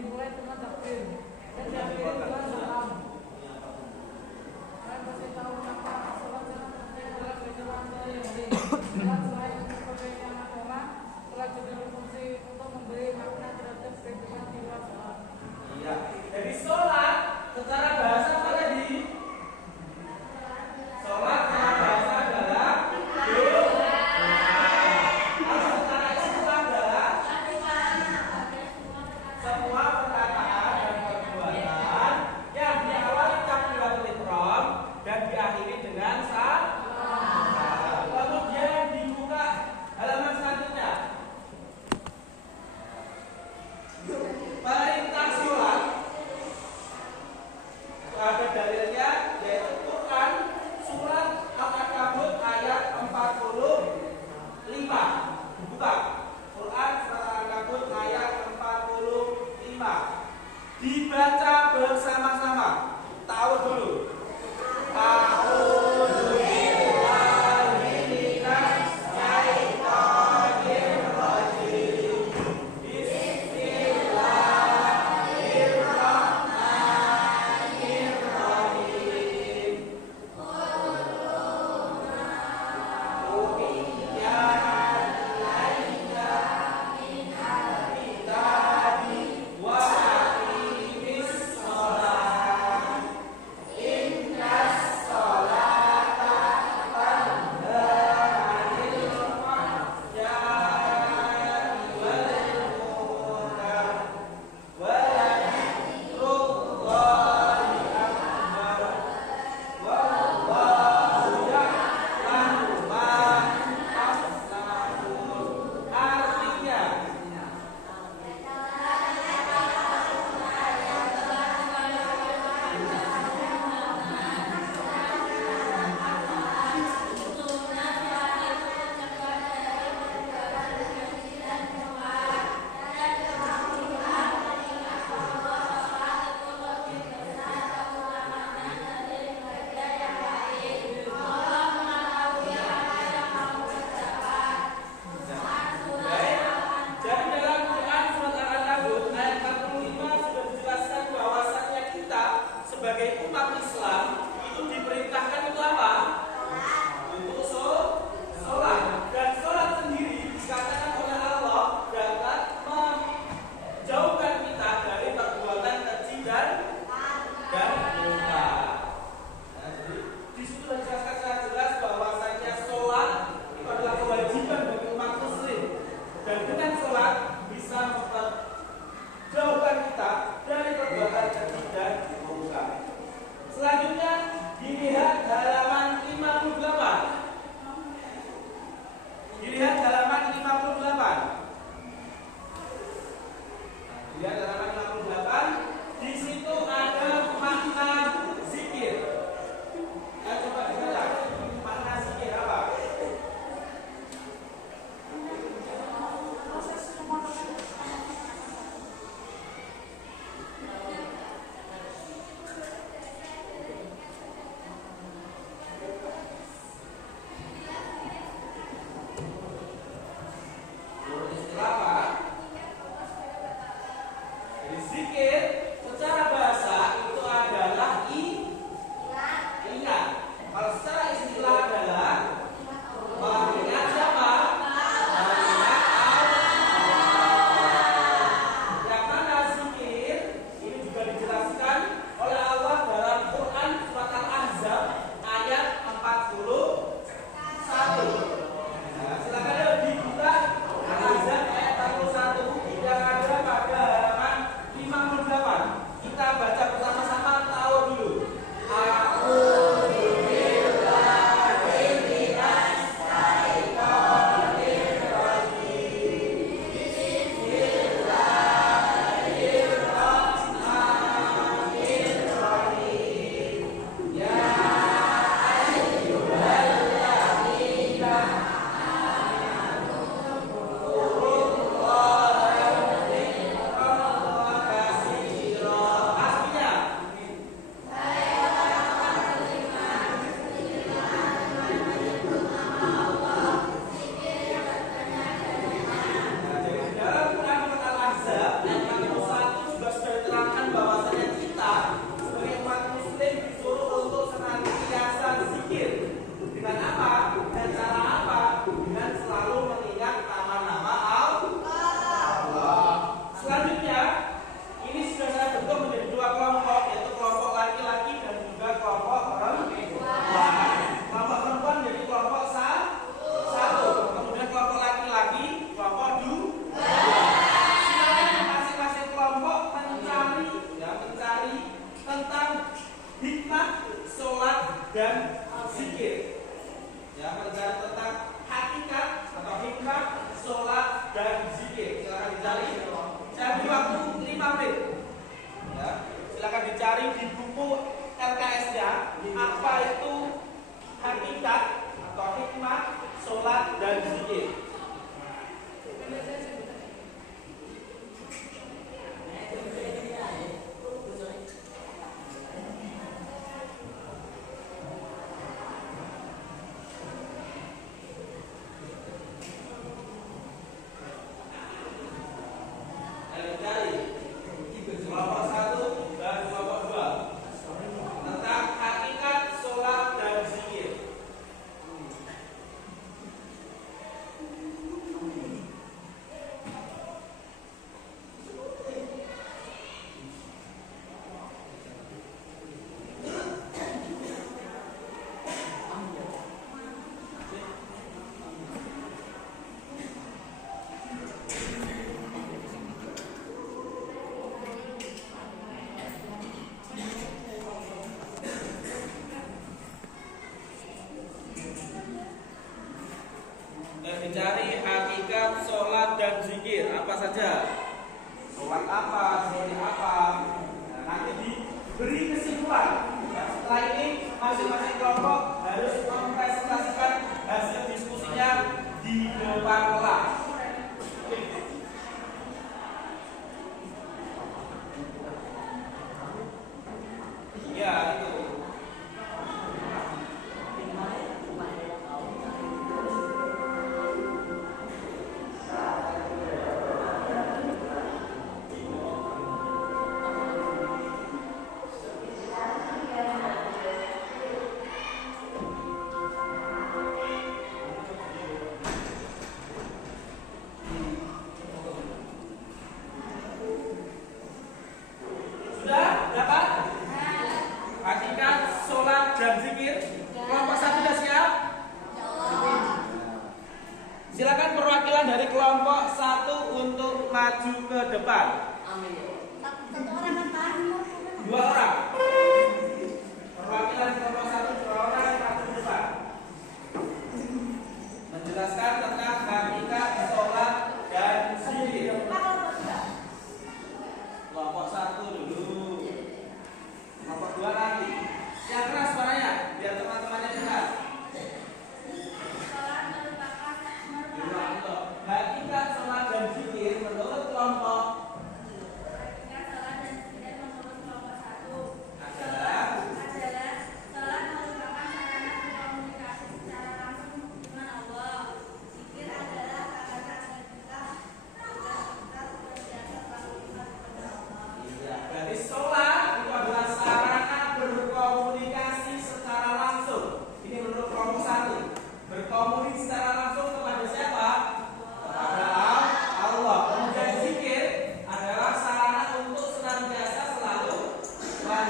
dimulai dengan takbir dan diakhiri dengan salam. Kalian pasti tahu kenapa sholat sangat penting dalam kehidupan sehari-hari. Dan selain sebagai yang agama, sholat juga berfungsi untuk memberi makna terhadap kehidupan jiwa sholat. Iya, jadi sholat secara bahasa apa tadi? Sholat secara bahasa adalah doa. Kalau secara istilah adalah semua perkataan dan perbuatan yang diawali takbiratul ihram dan diakhiri dengan salam. Kemudian dibuka halaman selanjutnya. Perintah sholat ada dalilnya, yaitu Quran surat Al-Ankabut ayat 45. Dibuka Quran surat Al-Ankabut ayat 45. Dibaca bersama-sama. Tahu dulu. A'udzu billahi minas syaitonir rajim. Bismillahirrahmanirrahim. Uhiyyat alaika minal kitabi wa aqimis sholat. Innas sholata tanha 'anil fahsya'i wal munkar wa dzikrullahi akbar. Wallahu ya'lamu ma tasna'un. Artinya jadi dalam Quran surat Al-Ankabut ayat 45 sudah dijelaskan bahwasannya kita sebagai umat Islam itu diperintahkan untuk apa? Untuk sholat. Dan sholat sendiri dikatakan oleh Allah dapat menjauhkan kita dari perbuatan keji dan dosa. Nah, jadi di situ dijelaskan secara jelas bahwasannya sholat itu adalah kewajiban bagi umat Muslim. Dan dengan sholat bisa menjauhkan kita dari perbuatan keji dan dosa. Selanjutnya dilihat halaman 58. Dilihat halaman 58. Dilihat halaman 58. Di situ ada makna zikir. Coba dibaca. Makna zikir apa? Istilah apa? Jadi zikir secara bahasa itu adalah ingat. Kalau secara istilah adalah mengingat siapa? Mengingat Allah. Yang mana zikir ini juga dijelaskan oleh Allah dalam Quran surat Al-Ahzab ayat 41. Nah, silakan ya dibuka Al-Ahzab ayat 41 yang ada pada halaman 58. Kita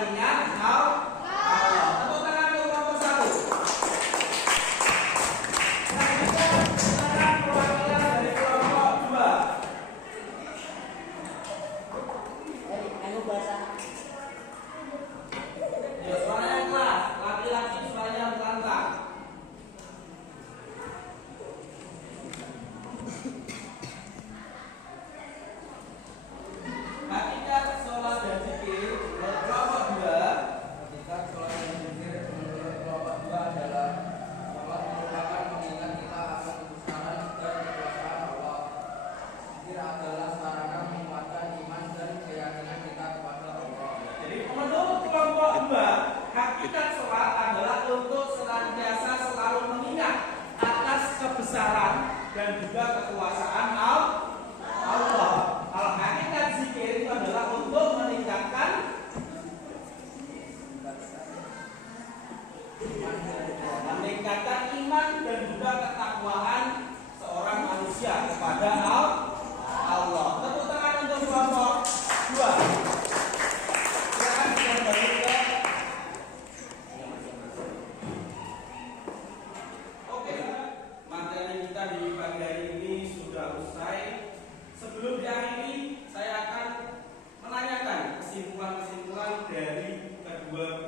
mengingat Allah. Tepuk tangan untuk kelompok 1. Sekarang perwakilan dari kelompok 2. Ya, suaranya kelas, laki-laki suaranya lantang. Hakikat sholat dan zikir menurut kelompok 2. Hakikat sholat dan zikir menurut kelompok 2 adalah sholat merupakan pengingat kita akan kebesaran dan kekuasaan Allah. Zikir adalah sarana menguatkan iman dan keyakinan kita kepada Allah. Jadi menurut kelompok 2, hakikat sholat adalah untuk senantiasa selalu mengingat atas kebesaran dan juga kekuasaan Allah. Kalau hakikat zikir itu adalah untuk meningkatkan iman dan juga ketakwaan seorang manusia kepada Allah. Tepuk tangan untuk kelompok 2. Silakan kembali ke. Oke, materi kita di pagi hari ini sudah usai. Sebelum diakhiri, saya akan menanyakan kesimpulan-kesimpulan dari kedua